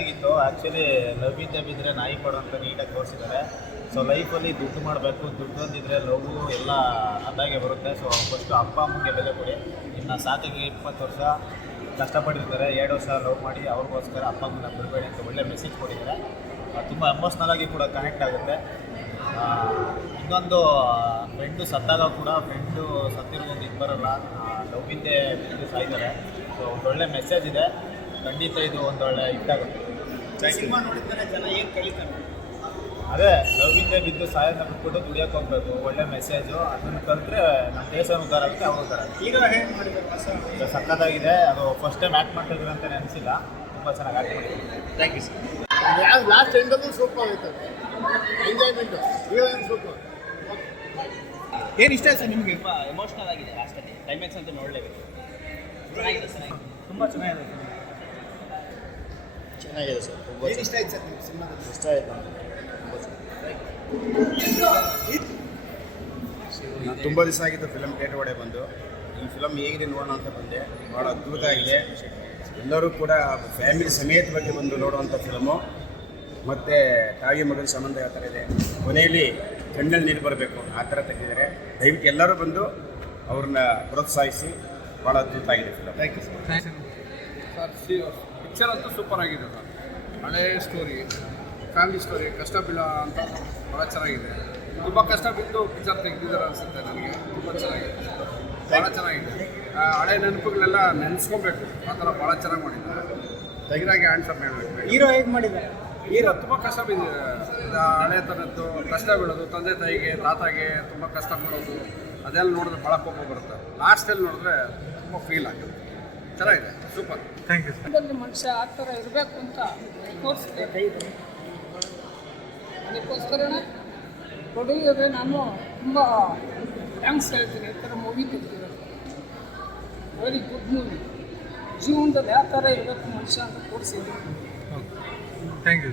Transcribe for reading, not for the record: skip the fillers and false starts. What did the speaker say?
ಚೆನ್ನಾಗಿತ್ತು. Actually love ಇದ್ದೇ ಬಿದ್ದರೆ ನಾಯಿ ಕೊಡು ಅಂತ ನೀಟಾಗಿ ತೋರಿಸಿದ್ದಾರೆ. ಸೊ ಲೈಫಲ್ಲಿ ದುಡ್ಡು ಮಾಡಬೇಕು, ದುಡ್ಡು ಅಂದಿದ್ರೆ ಲವ್ವು ಎಲ್ಲ ಅದಾಗೆ ಬರುತ್ತೆ. ಸೊ ಫಸ್ಟು ಅಪ್ಪ ಅಮ್ಮಗೆ ಬೆಲೆ ಕೊಡಿ. ಇನ್ನು ಸಾಕಿಗೆ 20 ವರ್ಷ ಕಷ್ಟಪಟ್ಟಿರ್ತಾರೆ, 2 ವರ್ಷ ಲವ್ ಮಾಡಿ ಅವ್ರಿಗೋಸ್ಕರ ಅಪ್ಪ ಅಮ್ಮನ ಬಿಡಬೇಡಿ ಅಂತ ಒಳ್ಳೆ ಮೆಸೇಜ್ ಕೊಟ್ಟಿದ್ದಾರೆ. ತುಂಬ ಎಮೋಷ್ನಲ್ ಆಗಿ ಕೂಡ ಕನೆಕ್ಟ್ ಆಗುತ್ತೆ. ಇನ್ನೊಂದು ಫ್ರೆಂಡು ಸತ್ತಾಗ ಕೂಡ ಫ್ರೆಂಡು ಸತ್ತಿರೋದೊಂದು ಇದು ಬರೋಲ್ಲ, ಲವ್ ಹಿಂದೆ ಬಿದ್ದು ಸಾಯ್ತಾರೆ. ಸೊ ಒಂದೊಳ್ಳೆ ಮೆಸೇಜ್ ಇದೆ. ಖಂಡಿತ ಇದು ಒಂದೊಳ್ಳೆ ಇಟ್ಟಾಗುತ್ತೆ. ಸಿನಿಮಾ ನೋಡಿದ್ಮೇಲೆ ಜನ ಏನು ಕಲಿತಾರೆ? ಅದೇ ಲವ್ ಹಿಂದೆ ಬಿದ್ದು ಸಾಯೋದನ್ನ ಬಿಟ್ಬಿಟ್ಟು ದುಡಿಯೋಕೆ ಹೋಗ್ಬೇಕು. ಒಳ್ಳೆ ಮೆಸೇಜು. ಅದನ್ನು ಕಲಿತ್ರೆ ನಮ್ಮ ದೇಶ ಉದ್ಧಾರ ಆಗುತ್ತೆ, ಅವ್ರು ಉದ್ಧಾರ ಆಗುತ್ತೆ. ಹೀರೋ ಹೇಗೆ ಮಾಡಿದ್ದಾರೆ? ಸಕ್ಕತ್ತಾಗಿದೆ. ಅದು ಫಸ್ಟ್ ಟೈಮ್ ಆ್ಯಕ್ಟ್ ಮಾಡ್ತಿದ್ರು ಅಂತ ನೆನೆಸಿಲ್ಲ, ತುಂಬ ಚೆನ್ನಾಗಿ ಆ್ಯಕ್ಟ್ ಮಾಡಿದ್ರು. Thank you sir. ಯಾವ್ದು ಲಾಸ್ಟ್ ಎಂಡಲ್ಲೂ ಸೂಪರ್ ಆಗುತ್ತೆ, ಎಂಜಾಯ್ಮೆಂಟು ಹೀರೋಯಿನ್ ಸೂಪರ್. ಏನು ಇಷ್ಟ ಆಯ್ತು ಸರ್ ನಿಮಗೆ? ತುಂಬ ಎಮೋಷ್ನಲ್ ಆಗಿದೆ ಲಾಸ್ಟಲ್ಲಿ. ಕ್ಲೈಮ್ಯಾಕ್ಸ್ ಅಂತ ನೋಡಲೇಬೇಕು. ಚೆನ್ನಾಗಿದೆ ತುಂಬ ಚೆನ್ನಾಗಿದೆ. ಚೆನ್ನಾಗಿದೆ ಸರ್, ತುಂಬ ಏನು ಇಷ್ಟ ಆಯ್ತು ಸರ್ ನಿಮ್ಗೆ ಸಿನಿಮಾದಲ್ಲಿ? ಇಷ್ಟ ಆಯ್ತು ನನಗೆ. ನಾನು ತುಂಬ ದಿವಸ ಆಗಿದ್ದು ಫಿಲಮ್ ಥಿಯೇಟರ್ ಒಳಗೆ ಬಂದು ಈ ಫಿಲಮ್ ಹೇಗಿದೆ ನೋಡೋಣ ಅಂತ ಬಂದೆ. ಭಾಳ ಅದ್ಭುತ ಆಗಿದೆ. ಎಲ್ಲರೂ ಕೂಡ ಫ್ಯಾಮಿಲಿ ಸಮೇತವಾಗಿ ಬಂದು ನೋಡುವಂಥ ಫಿಲಮು. ಮತ್ತು ತಾಯಿ ಮಗನ ಸಂಬಂಧ ಯಾವ ಥರ ಇದೆ, ಕೊನೆಯಲ್ಲಿ ಕಣ್ಣಲ್ಲಿ ನೀರು ಬರಬೇಕು ಆ ಥರ ತೆಗೆದಿದ್ದಾರೆ. ದಯವಿಟ್ಟು ಎಲ್ಲರೂ ಬಂದು ಅವ್ರನ್ನ ಪ್ರೋತ್ಸಾಹಿಸಿ. ಭಾಳ ಅದ್ಭುತ ಆಗಿದೆ film. Thank you sir. Sir picture ಅಂತೂ ಸೂಪರ್ ಆಗಿದೆ ಸರ್. ಹಳೇ ಸ್ಟೋರಿ, ಫ್ಯಾಮಿಲಿ ಸ್ಟೋರಿ, ಕಷ್ಟ ಬೀಳೋ ಅಂತ ಭಾಳ ಚೆನ್ನಾಗಿದೆ. ತುಂಬ ಕಷ್ಟ ಬಿದ್ದು ಪಿಕ್ಚರ್ ತೆಗೆದಿದ್ದಾರೆ ಅನಿಸುತ್ತೆ ನನಗೆ. ತುಂಬ ಚೆನ್ನಾಗಿದೆ, ಭಾಳ ಚೆನ್ನಾಗಿದೆ. ಹಳೆ ನೆನಪುಗಳೆಲ್ಲ ನೆನೆಸ್ಕೊಬೇಕು, ಆ ಥರ ಭಾಳ ಚೆನ್ನಾಗಿ ಮಾಡಿದ್ದಾರೆ. ತೆಗೆದಾಗೆ ಆನ್ಸರ್ ಮಾಡಬೇಕು. ಹೀರೋ ಹೇಗೆ ಮಾಡಿದ್ದಾರೆ? ಹೀರೋ ತುಂಬ ಕಷ್ಟ ಬಿದ್ದಿದೆ. ಹಳೆತನದ್ದು ಕಷ್ಟ ಬೀಳೋದು, ತಂದೆ ತಾಯಿಗೆ ತಾತಾಗೆ ತುಂಬ ಕಷ್ಟ ಕೊಡೋದು, ಅದೆಲ್ಲ ನೋಡಿದ್ರೆ ಭಾಳ ಕೋಪ ಬರುತ್ತೆ. ಲಾಸ್ಟಲ್ಲಿ ನೋಡಿದ್ರೆ ತುಂಬ ಫೀಲ್ ಆಗುತ್ತೆ. ಚೆನ್ನಾಗಿದೆ, ಸೂಪರ್. Thank you sir. ಮನುಷ್ಯ ಆ ಥರ ಇರಬೇಕು ಅಂತ ತೋರಿಸ್ತಾರೆ. ಅದಕ್ಕೋಸ್ಕರನೇ ಪ್ರೊಡ್ಯೂಸರ್ಗೆ ನಾನು ತುಂಬ ಥ್ಯಾಂಕ್ಸ್ ಹೇಳ್ತೀನಿ. ಈ ಥರ ಮೂವಿ ತೆಗೆದಿರೋದು ವೆರಿ ಗುಡ್ ಮೂವಿ. ಜೀವನದಲ್ಲಿ ಯಾವ ಥರ ಇರಬೇಕು ಮನುಷ್ಯ ಅಂತ ತೋರಿಸಿದ್ದೀನಿ. Thank you.